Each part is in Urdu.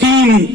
3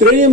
3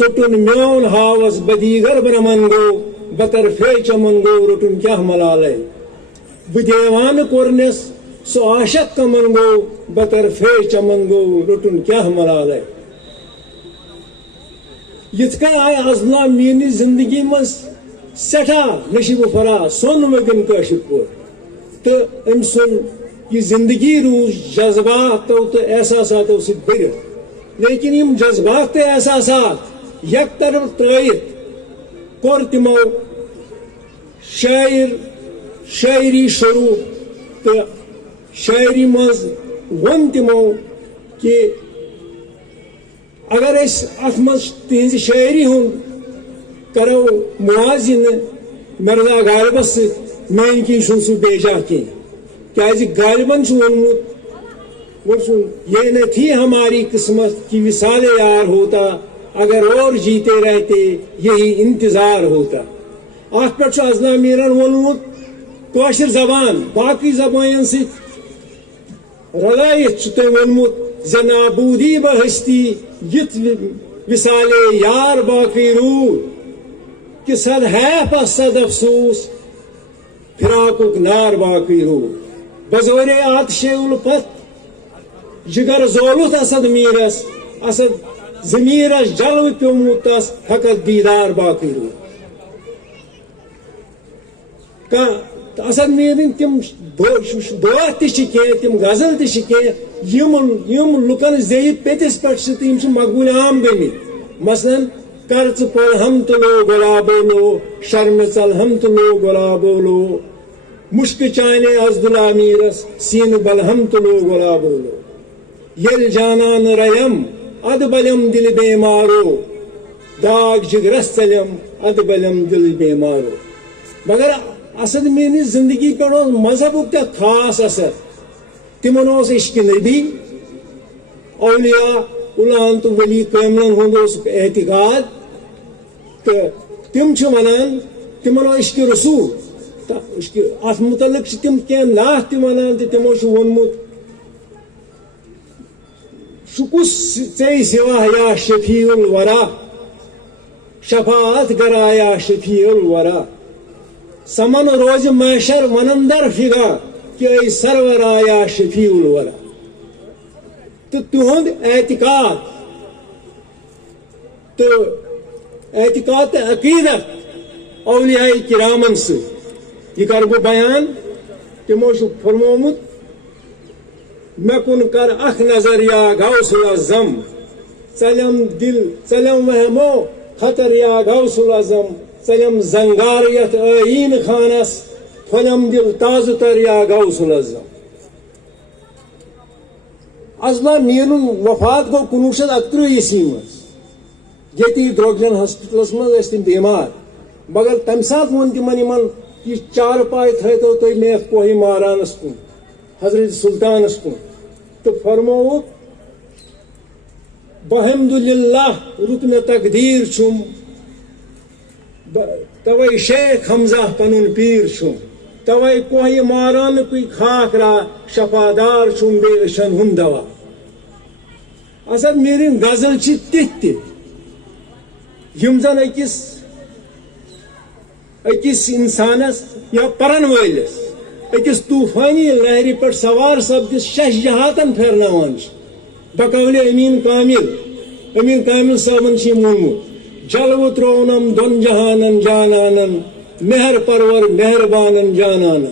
ژوٚٹُن میون ہاوس بدیگر برمن گو بطرفے چمن گو رٹن کیا ملالے بہ دیوانہ کورنس سو عاشق کمن گو بطرفے چمن گو رٹن کیا ملالے. یت کن آئی عظمہ میری زندگی مز سٹھا نشیب و فراز سون مگن کاشر پور تو ام سن یہ زندگی روز جذباتو تو احساساتو سے بھرت لیکن یم جذبات تو احساسات یک طرف ترائیت کور تمو شاعری شروع تو شاعری مز ون تمو کہ اگر اس ات مز تہذ شاعری ہن کرو موازن مرزا غالبس ست مین کی سہ بیجا کی غالباً ونمت یہ نہ تھی ہماری قسمت کی وصال یار ہوتا اگر اور جیتے رہتے یہی انتظار ہوتا. ات پہ اضلاع میرن وونمت کاشر زبان باقی زبان ست رلائت تم وونمت ز نابودی بہ ہستی یت وصال یار باقی رود کہ صد ہے پس صد افسوس فراقک نار باقی رود. بزور آتش الفت جگر زولت اسد میرس اسد ضمیرس جلو پیومت تس حقت دیدار باقی رود. اسد میرن تم بات تم غزل تم لکن زی پتس پہ تم مقبول عام گمت مثلا کرچ پل ہم تلو گلابو لو شرم ژل ہم تلو گلابو لو مشک چانے ازدلا میرس سین بل ہم تلو گلابو لو یل جانان ریم اد بلم دل بیمارو داغ جگرس ژلم اد بلم دل بیمارو. مگر اسد میری زندگی پہ مذہب تہ خاص اثر تمن عشق نبی اولیاء الان تو ولی کاملن ہند اعتقاد تو تم ونان تمن عشق رسول ات متعلق تم کی نعت تہ ونان تو تمو وونمت شکس ژے سوا یا شفیع الورا شفاعت گرا یا شفیع الورا سمن روز محشر ونندر فگا کہ اے سرور آیا شفیع الورا. تو تہند اعتقاد عقیدت اولیاء کرامن سے یہ کر بہ بیان تمو فرمومت مے کن کر اخ نظر یا غوث العظم ژلم دل ژلم وہمو خطر یا غوث العظم ژلم زنگاریت آئین خانس پھلم دل تاز تر یا غوث العظم. اضلاع میرن وفات گو 1938 مز یتی درگجن ہسپٹلس مز تم بیمار مگر تمہ سات ون تمن یہ چار پائے تھو تھی میتھ کوہ مارانس کن حضرت سلطانس کن تو فرموک بحمد للہ رت میں تقدیر چھم توے شیخ حمزہ پنن پیر چھم توے کوہ ماران کوئی خاک را شفادار چھم بے اشن ہند دوا. اسد میرن غزل تتھ یم زن اکس انسانس یا پرن ولس اکس طوفانی لہری پہ سوار سپدس شش جہاتن پھرناوان بقول امین کامل صاحبن وونمت جلو ترونم دون جہانن جانانن مہر پرور مہربانن جانانن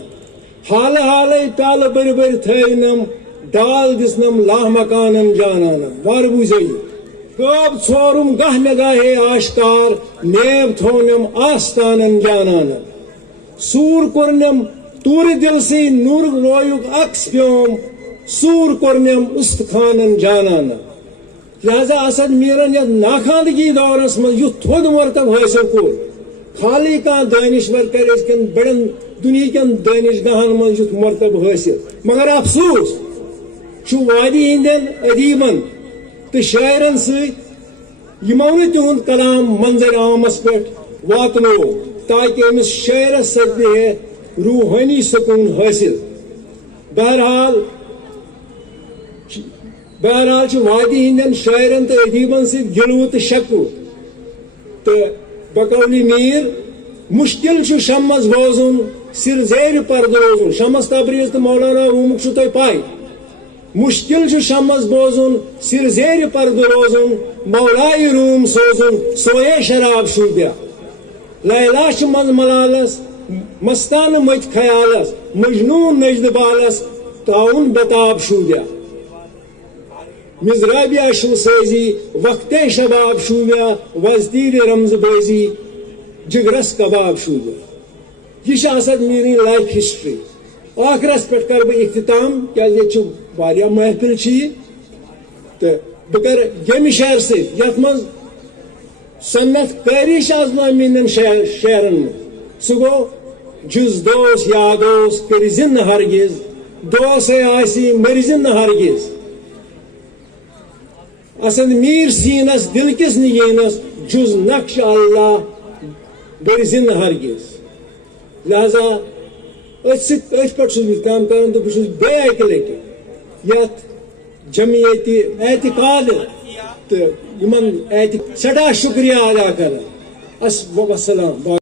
حال حالے تال بر بر تھینم ڈال دسنم لاہ مکانن جانانن. وار بوزی کب ژھورم گاہ مے گاہے آشکار نیب تھونم آستانن جانانن سور کورنم تور دل سی نور رویک عکس پیوم سور کورنم استخانن جانانن. لہذا اسد میرن یتھ ناخواندگی دورس من یھ تھود مرتب حاصل کور خالی کان دانشور کر کن بڑن دنیا کن دانش گاہن من یھ مرتب حاصل. مگر افسوس وادی ہندین ادیبن تو شاعرن سمو تہد کلام منظر عامس پہ واتنو تاکہ امس شاعرس سپدے روحانی سکون حاصل. بہرحال وادی ہندین شاعرن تو ادیبن گلو تو شکو تو بقولی میر مشکل چھ شمس بوزن سر زیر پرد روزن شمس تبریز تو مولانا رومک چھ تہ پائی مشکل چھ شمس بوزن سر زیر پرد روزن مولای روم سوزن سوئے شراب شوبیا لیلا چھ مز ملالس مستان مچ خیالس مجنون نجد بالس تعاون بتاب شوبیا مزرابی اشو سیزی وقت شباب شوبیا وزدیر رمز بیزی جگرس کباب شوبیا یہ آسد میری لائف ہسٹری آخرس پہ کر بہ اختتام کیا واریاہ محفل تو بہ کر یم شعر ست یت مز سنت کاری آزمائن شعرن من سہ گو جز دوس یادوس کرزن نہ ہرگز دوسے آسی مرزن نہ ہرگز اسد میر سینس دل کس نگینس جز نقش اللہ برزن نہ ہرگز لہذا ات پہ کام کران تو بس بیٚیہِ اکہِ لٹہِ یتھ جمعیت اعتقاد تو یمن سٹھاہ شکریہ ادا کران وسلام.